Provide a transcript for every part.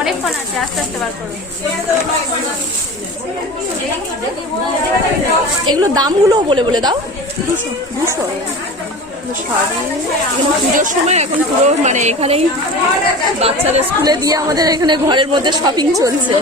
অনেকক্ষণ আছে, আস্তে আস্তে বার করো। এগুলো দামগুলো বলে বলে দাও। 200 শাড়ি পুজোর সময় এখন পুরো মানে এখানেই বাচ্চাদের স্কুলে দিয়ে আমাদের এখানে ঘরের মধ্যে শপিং চলছে।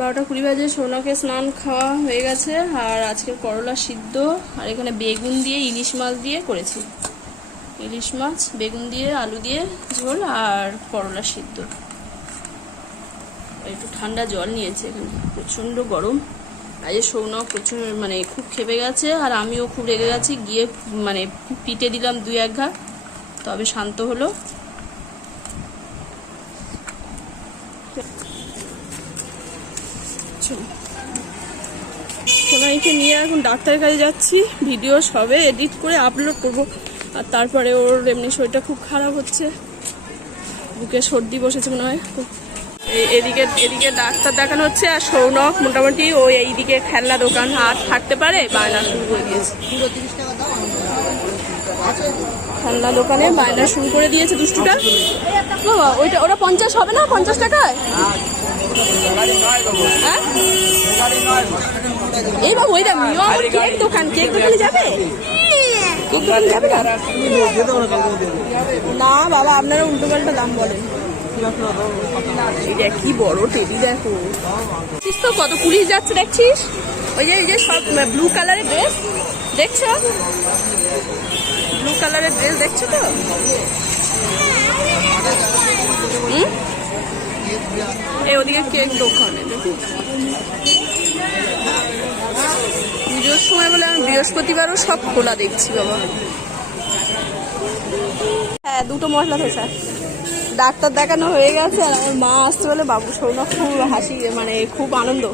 বারোটা 20 বাজে সোনাকে স্নান খাওয়া হয়ে গেছে। আর আজকে করলা সিদ্ধ আর এখানে বেগুন দিয়ে ইলিশ মাছ দিয়ে করেছি। ইলিশ মাছ বেগুন দিয়ে আলু দিয়ে ঝোল আর করলা সিদ্ধ। একটু ঠান্ডা জল নিয়েছে, এখানে প্রচণ্ড গরম। আজ সৌনক প্রচুর মানে খুব খেপে গেছে আর আমিও খুব রেগে গেছি। গিয়ে মানে পিটে দিলাম 2-1 ঘা, তবে শান্ত হলো। সোনাইকে নিয়ে এখন ডাক্তারের কাছে যাচ্ছি। ভিডিও সবে এডিট করে আপলোড করব। আর তারপরে ওর এমনি শরীরটা খুব খারাপ হচ্ছে, বুকে সর্দি বসেছে মনে হয়। এদিকে ডাক্তার দেখানো হচ্ছে আর সৌনক মোটামুটি ওই এইদিকে খেলনা দোকান হাত থাকতে পারে বায়না শুরু করে দিয়েছে। খেলনা দোকানে বায়না শুরু করে দিয়েছে দুষ্টুটা। বাবা ওইটা ওরা 50 হবে না? 50 টাকায়? হ্যাঁ এই বাবু ওইটা কেক দোকান, কেক দোকানে যাবে? কেক দোকানে যাবে না বাবা, আপনারা উল্টো পাল্টা দাম বলেন। কি বড় টেডি দেখো, তো কত পুলিশ যাচ্ছে দেখছিস? ওই যে সব ব্লু কালারের ড্রেস দেখছো, ব্লু কালারের ড্রেস দেখছো তো? এই ওদিকে কেক দোকানে পুজোর সময় বলে আমি বৃহস্পতিবারও সব খোলা দেখছি বাবা। হ্যাঁ 2টো মশলা ধোসা। ডাক্তার দেখানো হয়ে গেছে আর আমার মা আসতে বলে বাবু সৌনক খুব হাসি মানে খুব আনন্দ।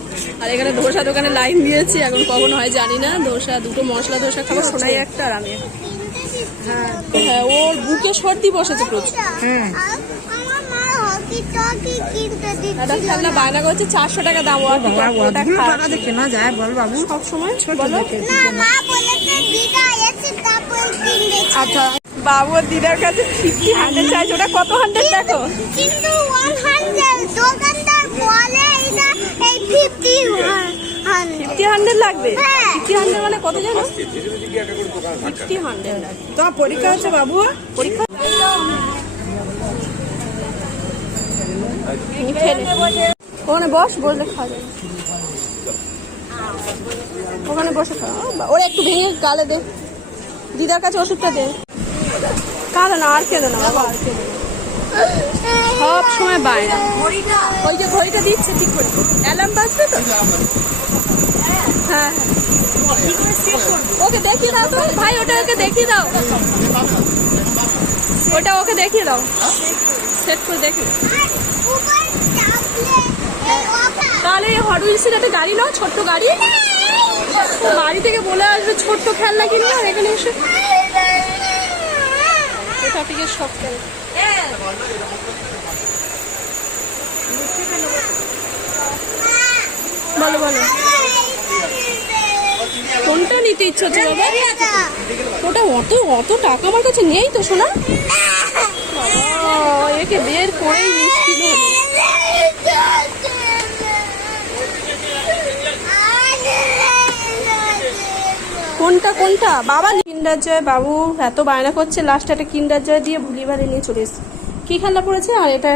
আর এখানে ধোসা দোকানে লাইন দিয়েছি, এখন কখন হয় জানি না। ধোসা 2টো মশলা ধোসা খাবো, সোনাই একটা আর আমি। হ্যাঁ ওর বুকে সর্দি বসেছে প্রচুর। খেলনা বায়না করছে 400 টাকা দাম। কেনা যায় বল বাবু, সব সময় আচ্ছা বাবু দিদার কাছে 50-100 চাইছে। ওটা কত 100 দেখো, কিন্তু 100 দোকানদার বলে এটা এই 50-100 লাগবে। 50-100 মানে কত জানো? 50-100 লাগবে। তো পরীক্ষা আছে বাবু, পরীক্ষা ওখানে বসলে খাওয়া যাবে। ওখানে বসে খাওয়া। ওরা একটু ভেঙে গালে দে, দিদার কাছে ওষুধটা দে। কাঁদো না, আর কেঁদো না বাবা, আর কেঁদো না। সব সময় বাইরে ওই যে ঘড়িটা দিচ্ছে ঠিক করে, অ্যালার্ম বাজবে তো। হ্যাঁ ওকে দেখিয়ে দাও তো ভাই, ওটা ওকে দেখিয়ে দাও, ওটা ওকে দেখিয়ে দাও, সেট করে দেখে। তাহলে হট হুইলসের একটা গাড়ি নাও, ছোট্ট গাড়ি। বাড়ি থেকে বলে আসবে ছোট্ট খেলনা কিনবে, আর এখানে এসে টপিকের সব করে। বলো বলো, কোনটা নিতে ইচ্ছে হচ্ছে বাবা? ওটা অত অত টাকা আমার কাছে নেই তো সোনা। একে বের করেই মুশকিল হবে। কোনটা কোনটা বাবা? কিন্ডার জয় বাবু এত বায়না করছে, লাস্ট একটা কিন্ডার জয় দিয়ে ভুলিবারে নিয়ে চলে এসেছে। কি খেলনা পড়েছে? আর এটা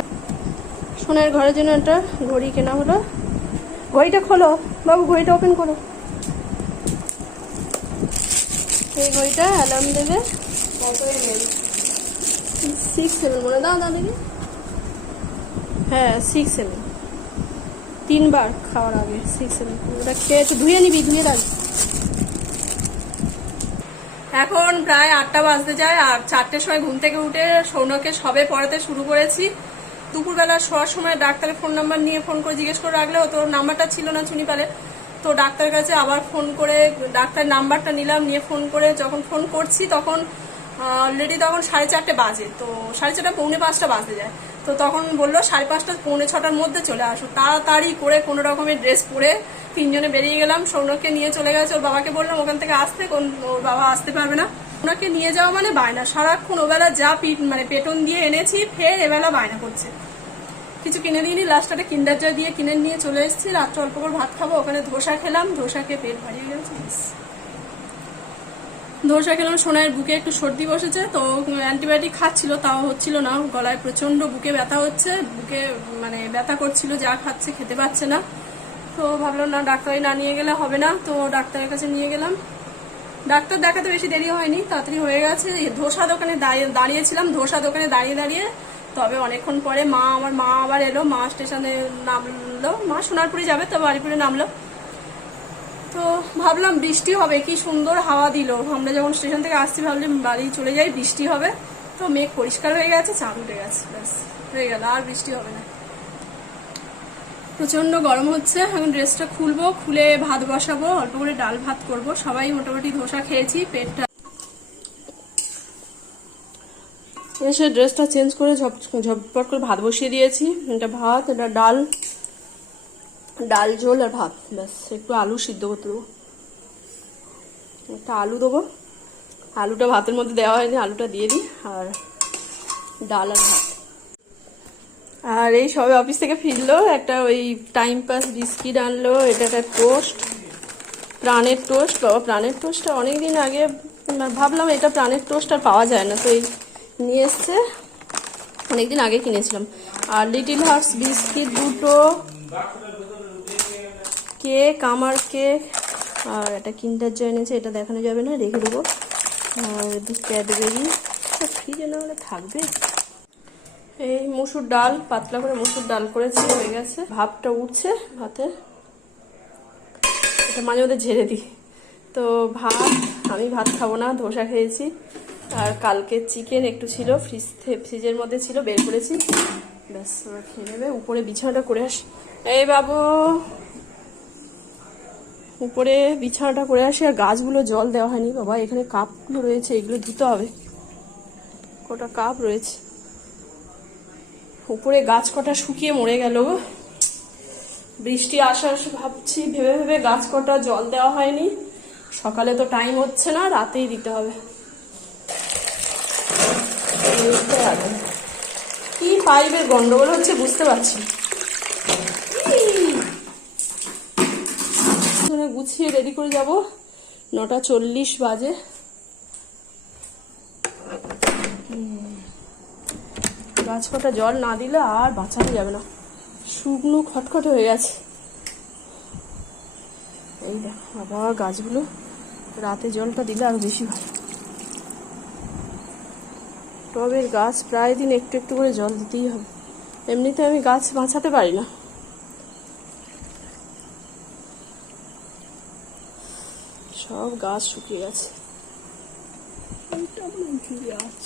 সোনার ঘরের জন্য একটা ঘড়ি কেনা হলো। ঘড়িটা খোলো বাবু, ঘড়িটা ওপেন করো। এই ঘড়িটা অ্যালার্ম দেবে 6 মনে দাও না দেখি। হ্যাঁ 6 3বার খাওয়ার আগে 6 ওটা খেয়ে একটু ধুয়ে নিবি, ধুয়ে রাখ। এখন প্রায় 8টা বাজতে যায়, আর 4টের সময় ঘুম থেকে উঠে সৌনকে সবে পড়াতে শুরু করেছি। দুপুরবেলা শোয়ার সময় ডাক্তারের ফোন নাম্বার নিয়ে ফোন করে জিজ্ঞেস করে রাখলেও তোর নাম্বারটা ছিল না চুনি পালে, তো ডাক্তারের কাছে আবার ফোন করে ডাক্তারের নাম্বারটা নিলাম, নিয়ে ফোন করে যখন ফোন করছি তখন অলরেডি তখন 4:30 বাজে, তো 4:30 পৌনে 5টা বাজতে যায়। তো তখন বললো 5:30 পৌনে 6টার মধ্যে চলে আসো। তাড়াতাড়ি করে কোনো রকমের ড্রেস পরে 3জনে বেরিয়ে গেলাম। সৌনককে নিয়ে চলে গেছে, ওর বাবাকে বললাম ওখান থেকে আসতে, ওর বাবা আসতে পারবে না। ওনাকে নিয়ে যাওয়া মানে বায়না, সারাক্ষণ ওবেলা যা পেটন দিয়ে এনেছি ফের এবেলা বায়না করছে। কিছু কিনে দিইনি, লাস্ট একটা কিন্ডার জয় দিয়ে কিনে নিয়ে চলে এসেছি। রাত্রে অল্প করে ভাত খাবো, ওখানে ধোসা খেলাম, ধোসা খেয়ে পেট ভারিয়ে গেছে। ধোসা খেলাম, সোনায়ের বুকে একটু সর্দি বসেছে, তো অ্যান্টিবায়োটিক খাচ্ছিল তাও হচ্ছিল না, গলায় প্রচন্ড বুকে ব্যথা হচ্ছে, বুকে মানে ব্যথা করছিল, যা খাচ্ছে খেতে পাচ্ছে না। তো ভাবলাম না ডাক্তারে না নিয়ে গেলে হবে না, তো ডাক্তারের কাছে নিয়ে গেলাম। ডাক্তার দেখাতে বেশি দেরি হয়নি, তাড়াতাড়ি হয়ে গেছে। ধোসা দোকানে দাঁড়িয়েছিলাম, ধোসা দোকানে দাঁড়িয়ে তবে অনেকক্ষণ পরে আমার মা আবার এলো, মা স্টেশনে নামলো, মা সোনারপুরে যাবে তো বাড়িপুরে নামলো। তো ভাবলাম বৃষ্টি হবে, কি সুন্দর হাওয়া দিল, আমরা যখন স্টেশন থেকে আসছি ভাবলাম বাড়ি চলে যাই, বৃষ্টি হবে। তো মেঘ পরিষ্কার হয়ে গেছে, চাঁদ উঠে গেছে, ব্যাস হয়ে গেল, আর বৃষ্টি হবে না। প্রচন্ড গরম হচ্ছে, এখন ড্রেসটা খুলবো, খুলে ভাত বসাবো, অল্প করে ডাল ভাত করব। সবাই মোটামুটি ধোসা খেয়েছি, পেটটা এসে ড্রেসটা চেঞ্জ করে ঝটপট করে ভাত বসিয়ে দিয়েছি। এটা ভাত, এটা ডাল ঝোল আর ভাত, ব্যাস। একটু আলু সিদ্ধ করতে দেবো, একটা আলু দেবো, আলুটা ভাতের মধ্যে দেওয়া হয়নি, আলুটা দিয়ে দিই, আর ডাল আর ভাত। আর এই সবে অফিস থেকে ফিরলো, একটা ওই টাইম পাস বিস্কিট আনলো, এটা একটা টোস্ট, প্রাণের টোস্ট। বাবা প্রাণের টোস্টটা অনেকদিন আগে ভাবলাম এটা প্রাণের টোস্ট আর পাওয়া যায় না, তো এই নিয়ে এসছে, অনেকদিন আগে কিনেছিলাম। আর লিটিল হার্টস বিস্কিট দুটো, কেক, আমার কেক, আর একটা কিন্ডার জয় এনেছে, এটা দেখানো যাবে না, রেখে দেবো। আর ক্যাডবেরি, ফ্রিজে না হলে থাকবে। এই মসুর ডাল, পাতলা করে মসুর ডাল করেছি, হয়ে গেছে। ভাতটা উঠছে ভাতে, এটা মাঝে মধ্যে ঝেড়ে দিই। তো ভাত, আমি ভাত খাবো না, ধোসা খেয়েছি। আর কালকে চিকেন একটু ছিল, ফ্রিজের মধ্যে ছিল, বের করেছি, ব্যাস ওরা খেয়ে নেবে। উপরে বিছানাটা করে আসি, এই বাবু উপরে বিছানাটা করে আসি। আর গাছগুলো জল দেওয়া হয়নি বাবা, এখানে কাপগুলো রয়েছে, এগুলো ধুতে হবে, কটা কাপ রয়েছে। উপরে গাছ কটা শুকিয়ে মরে গেল, বৃষ্টি আসার ভাবছি, ভেবে গাছ কটা জল দেওয়া হয়নি। সকালে তো টাইম হচ্ছে না, রাতেই দিতে হবে। কি পাইপের গন্ডগোল হচ্ছে বুঝতে পারছি। গুছিয়ে রেডি করে যাব, 9:40 বাজে। গাছ কটা জল না দিলে আর বাঁচানো যাবে না, শুকনো খটখট হয়ে গেছে। এই দেখো আবার গাছগুলো, রাতে জলটা দিলে আরো বেশি ভালো। টবের গাছ প্রায় দিন একটু একটু করে জল দিতেই হবে, এমনিতে আমি গাছ বাঁচাতে পারি না। সব গাছ শুকিয়ে গেছে, গাছ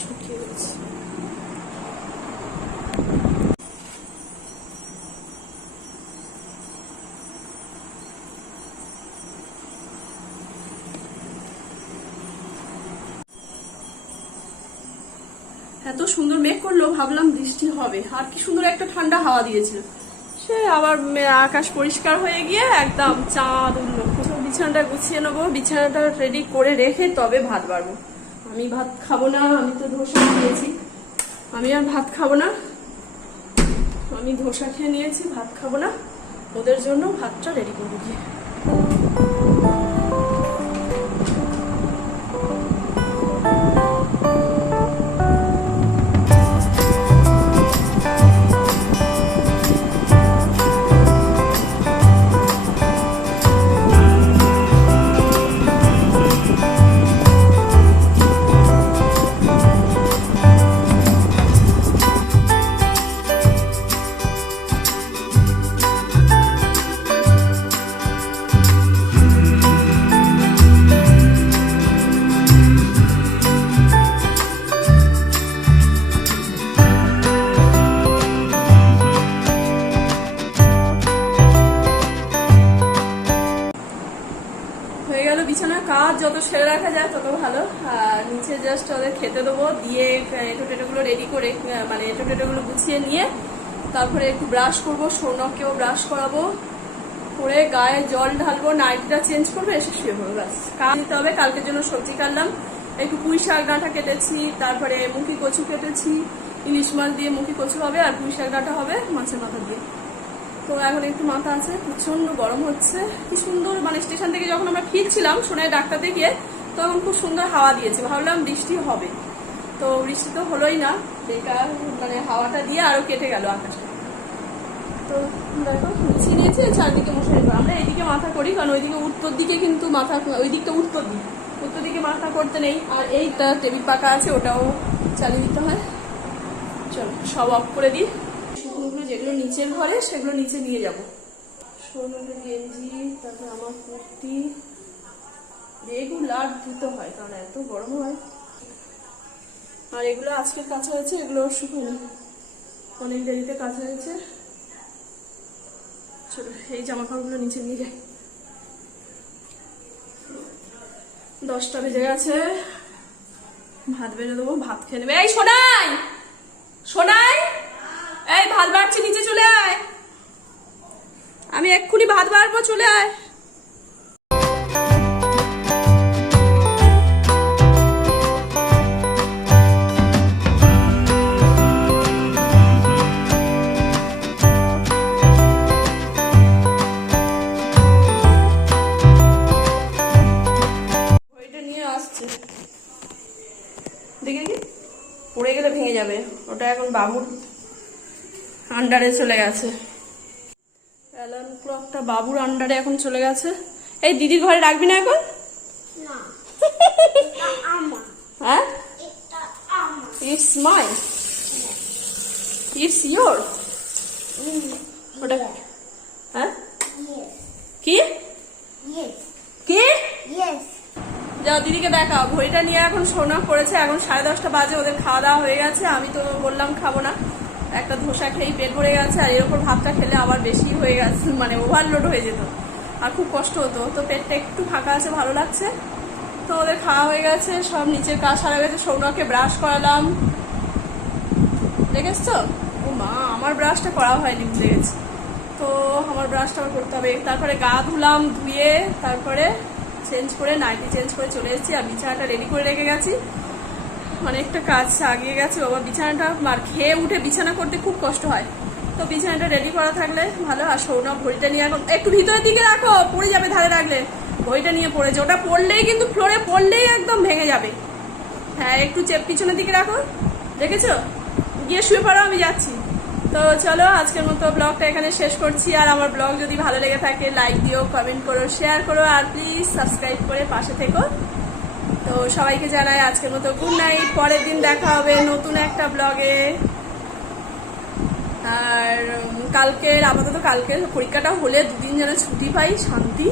শুকিয়ে গেছে। এত সুন্দর মেঘ করলো, ভাবলাম বৃষ্টি হবে, আর কি সুন্দর একটা ঠান্ডা হাওয়া দিয়েছিল। সে আবার আকাশ পরিষ্কার হয়ে গিয়ে একদম চাঁদ উঠলো। বিছানাটা গুছিয়ে নেবো, বিছানাটা রেডি করে রেখে তবে ভাত বাড়বো। আমি ভাত খাবো না, আমি তো ধোসা খেয়েছি, আমি আর ভাত খাবো না। আমি ধোসা খেয়ে নিয়েছি, ভাত খাবো না। ওদের জন্য ভাতটা রেডি করবো গিয়ে। বিছানার কাজ যত সেরে রাখা যায় তত ভালো। আর নিচে জাস্ট ওদের খেতে দেবো, দিয়ে এঁটো টেটোগুলো রেডি করে, মানে এঁটো টেটোগুলো গুছিয়ে নিয়ে তারপরে একটু ব্রাশ করবো, সৌনককেও ব্রাশ করাবো, করে গায়ে জল ঢালবো, নাইটটা চেঞ্জ করবো, এসে শুয়ে পড়বো। ব্যাস কাজ দিতে হবে। কালকের জন্য সবজি কাটলাম, একটু পুঁই শাক ডাঁটা কেটেছি, তারপরে মুখি কচু কেটেছি, ইলিশ মাছ দিয়ে মুখি কচু হবে, আর পুঁই শাক ডাঁটা হবে মাছের মাথা দিয়ে। তো এখন একটু মাথা আছে, প্রচন্ড গরম হচ্ছে। কি সুন্দর, মানে স্টেশন থেকে যখন আমরা ফিরছিলাম সোনায় ডাক্তারতে গিয়ে, তখন খুব সুন্দর হাওয়া দিয়েছে, ভাবলাম বৃষ্টি হবে, তো বৃষ্টি তো হলোই না, বেকার, মানে হাওয়াটা দিয়ে আরো কেটে গেল আকাশটা। তো দেখো গুছিয়ে নিয়েছে, চারদিকে মশারি। আমরা এইদিকে মাথা করি, কারণ ওইদিকে উত্তর দিকে কিন্তু মাথা, ওই দিকটা উত্তর দিকে মাথা করতে নেই। আর এইটা টেবিল পাকা আছে, ওটাও চালিয়ে দিতে হয়। চলো সব অফ করে দিই। শুকনোগুলো যেগুলো নিচের ঘরে সেগুলো নিচে নিয়ে যাবো। সোনার গেঞ্জি, তারপর আমার কুর্তি, রেগুলার ধুতে হয় কারণ এত গরম হয়। আর এগুলো আজকে কাঁচা হয়েছে, এগুলো শুকনো, অনেক দেরিতে কাঁচা হয়েছে। চলো এই জামা কাপড়গুলো নিচে নিয়ে যাই। 10টা বেজে গেছে, ভাত বেড়ে দেবো, ভাত খেয়ে নেবে। এই সোনাই, সোনাই, এই ভাত বাড়ছি, নিচে চলে আয়, আমি এক্ষুনি ভাত বাড়বো, চলে আয়। ওইটা নিয়ে আসছে, দেখে কি পড়ে গেলে ভেঙে যাবে, ওটা এখন বাবুর আন্ডারে চলে গেছে। অ্যালার্ম ক্লকটা বাবুর আন্ডারে এখন চলে গেছে। এই দিদির ঘরে রাখবি না এখন? হ্যাঁ, ইটস মাই, ইটস ইয়োর। ওটা হ্যাঁ, কি কি? যাও দিদিকে দেখাও। ঘড়িটা নিয়ে এখন সোনা করেছে, এখন 10:30 বাজে, ওদের খাওয়া দাওয়া হয়ে গেছে। আমি তো বললাম খাবো না, একটা ধোসা খেয়েই পেট ভরে গেছে। আর এর উপর ভাতটা খেলে আবার বেশি হয়ে গেছে, মানে ওভারলোড হয়ে যেত, আর খুব কষ্ট হতো। তো পেটটা একটু ফাঁকা আছে, ভালো লাগছে। তো ওদের খাওয়া হয়ে গেছে, সব নিচের কাজ সারা গেছে। সৌনকে ব্রাশ করালাম, দেখেছো? ও মা, আমার ব্রাশটা করা হয়নি, ভুলে গেছি। তো আমার ব্রাশটা করতে হবে। তারপরে গা ধুলাম, ধুয়ে তারপরে চেঞ্জ করে, নাইটি চেঞ্জ করে চলে এসেছি। আর বিছানাটা রেডি করে রেখে গেছি, অনেকটা কাজ আগিয়ে গেছে বাবা। বিছানাটা আর খেয়ে উঠে বিছানা করতে খুব কষ্ট হয়, তো বিছানাটা রেডি করা থাকলে ভালো। আর সৌনক ঘড়িটা নিয়ে এখন একটু ভিতরের দিকে রাখো, পড়ে যাবে ধারে রাখলে। ঘড়িটা নিয়ে পড়েছে, ওটা পড়লেই কিন্তু ফ্লোরে পড়লেই একদম ভেঙে যাবে। হ্যাঁ, একটু পিছনের দিকে রাখো, দেখেছো? গিয়ে শুয়ে পড়ো, আমি যাচ্ছি। তো চলো আজকের মতো ব্লগটা এখানে শেষ করছি। আর আমার ব্লগ যদি ভালো লেগে থাকে লাইক দিও, কমেন্ট করো, শেয়ার করো, আর প্লিজ সাবস্ক্রাইব করে পাশে থেকো। তো সবাইকে জানাই আজকের মতো গুড নাইট। পরের দিন দেখা হবে নতুন একটা ব্লগে। আর কালকের, আপাতত কালকের পরীক্ষাটা হলে 2 দিন যেন ছুটি পাই, শান্তি।